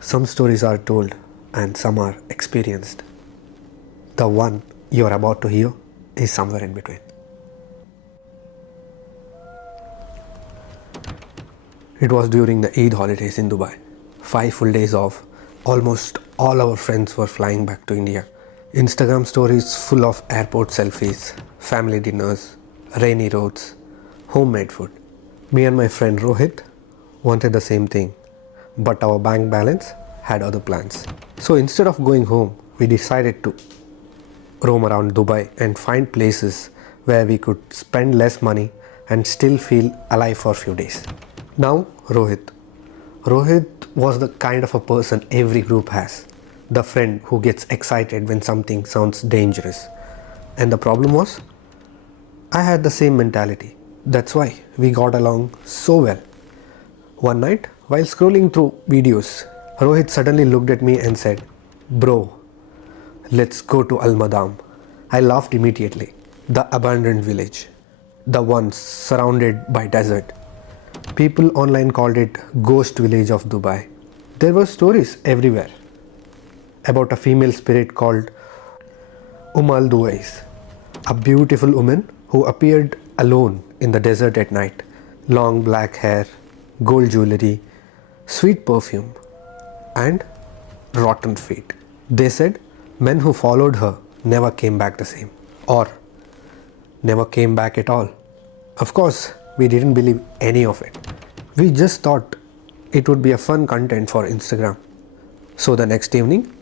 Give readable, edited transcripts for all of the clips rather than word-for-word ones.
Some stories are told and some are experienced. The one you are about to hear is somewhere in between. It was during the Eid holidays in Dubai. 5 full days off. Almost all our friends were flying back to India. Instagram stories full of airport selfies, family dinners, rainy roads, homemade food. Me and my friend Rohit wanted the same thing, but our bank balance had other plans. So instead of going home, we decided to roam around Dubai and find places where we could spend less money and still feel alive for a few days. Now, Rohit. Rohit was the kind of a person every group has. The friend who gets excited when something sounds dangerous. And the problem was, I had the same mentality. That's why we got along so well. One night, while scrolling through videos, Rohit suddenly looked at me and said, "Bro, let's go to Al Madam." I laughed immediately. The abandoned village. The one surrounded by desert. People online called it Ghost Village of Dubai. There were stories everywhere about a female spirit called Al Duwais, a beautiful woman who appeared alone in the desert at night. Long black hair, gold jewelry, sweet perfume, and rotten feet. They said men who followed her never came back the same, or never came back at all. Of course, we didn't believe any of it. We just thought it would be a fun content for Instagram. So the next evening,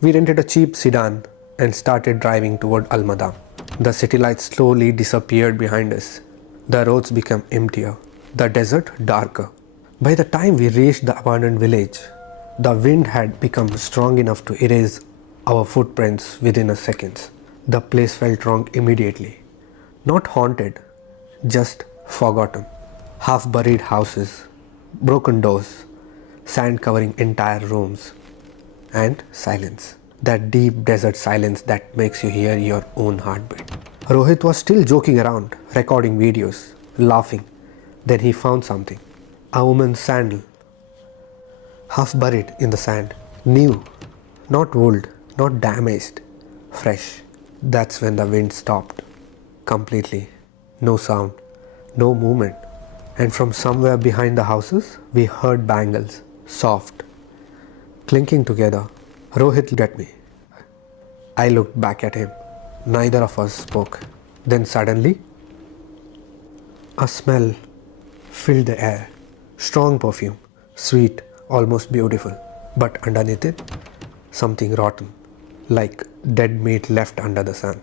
we rented a cheap sedan and started driving toward Al Madam. The city lights slowly disappeared behind us. The roads became emptier, the desert darker. By the time we reached the abandoned village, the wind had become strong enough to erase our footprints within a second. The place felt wrong immediately. Not haunted, just forgotten. Half-buried houses, broken doors, sand covering entire rooms, and silence. That deep desert silence that makes you hear your own heartbeat. Rohit was still joking around, recording videos, laughing. Then he found something. A woman's sandal, half buried in the sand. New, not old, not damaged, fresh. That's when the wind stopped. Completely. No sound, no movement. And from somewhere behind the houses, we heard bangles, soft, clinking together. Rohit looked at me. I looked back at him. Neither of us spoke. Then suddenly, a smell filled the air. Strong perfume, sweet, almost beautiful. But underneath it, something rotten, like dead meat left under the sun.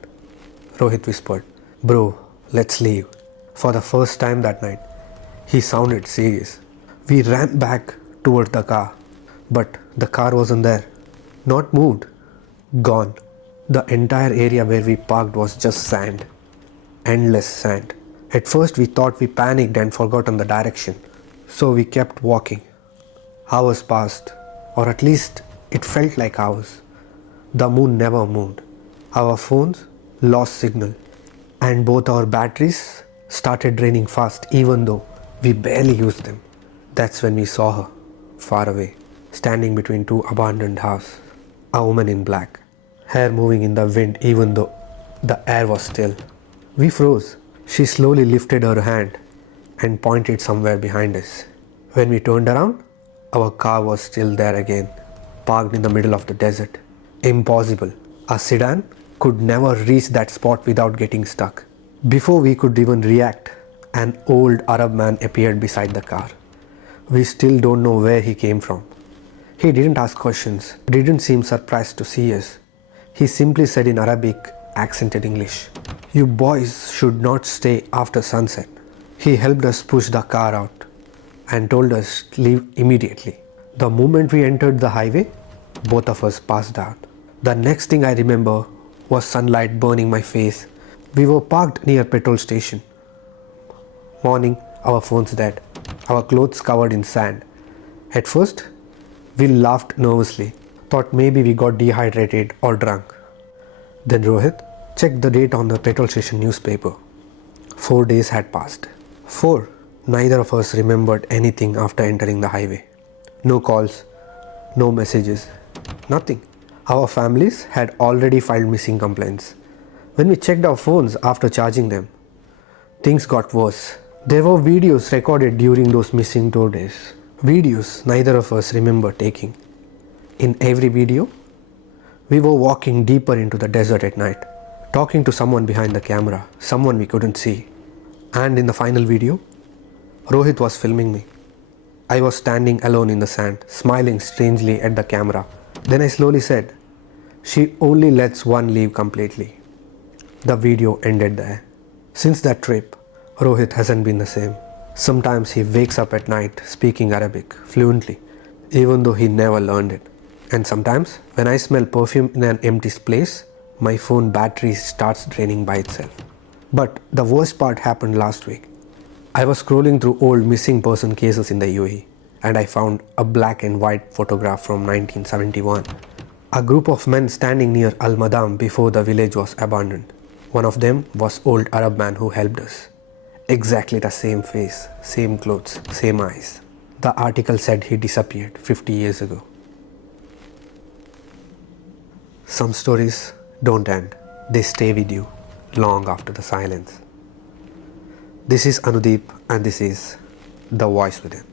Rohit whispered, "Bro, let's leave." For the first time that night, he sounded serious. We ran back towards the car, but the car wasn't there. Not moved. Gone. The entire area where we parked was just sand. Endless sand. At first we thought we panicked and forgotten the direction. So we kept walking. Hours passed, or at least it felt like hours. The moon never moved. Our phones lost signal, and both our batteries started draining fast even though we barely used them. That's when we saw her, far away, standing between two abandoned houses. A woman in black, hair moving in the wind even though the air was still. We froze. She slowly lifted her hand and pointed somewhere behind us. When we turned around, our car was still there again, parked in the middle of the desert. Impossible. A sedan could never reach that spot without getting stuck. Before we could even react, an old Arab man appeared beside the car. We still don't know where he came from. He didn't ask questions, didn't seem surprised to see us. He simply said in Arabic, accented English, "You boys should not stay after sunset." He helped us push the car out and told us to leave immediately. The moment we entered the highway, both of us passed out. The next thing I remember was sunlight burning my face. We were parked near petrol station. Morning, our phones dead, our clothes covered in sand. At first, we laughed nervously, thought maybe we got dehydrated or drunk. Then Rohit checked the date on the petrol station newspaper. 4 days had passed. 4. Neither of us remembered anything after entering the highway. No calls, No messages. Nothing. Our families had already filed missing complaints. When we checked our phones after charging them, things got worse. There were videos recorded during those missing tour days. Videos neither of us remember taking. In every video, we were walking deeper into the desert at night, talking to someone behind the camera, someone we couldn't see. And in the final video, Rohit was filming me. I was standing alone in the sand, smiling strangely at the camera. Then I slowly said, "She only lets one leave completely." The video ended there. Since that trip, Rohit hasn't been the same. Sometimes he wakes up at night speaking Arabic fluently, even though he never learned it. And sometimes, when I smell perfume in an empty place, my phone battery starts draining by itself. But the worst part happened last week. I was scrolling through old missing person cases in the UAE, and I found a black and white photograph from 1971. A group of men standing near Al Madam before the village was abandoned. One of them was old Arab man who helped us. Exactly the same face, same clothes, same eyes. The article said he disappeared 50 years ago. Some stories don't end. They stay with you long after the silence. This is Anudeep, and this is The Voice Within.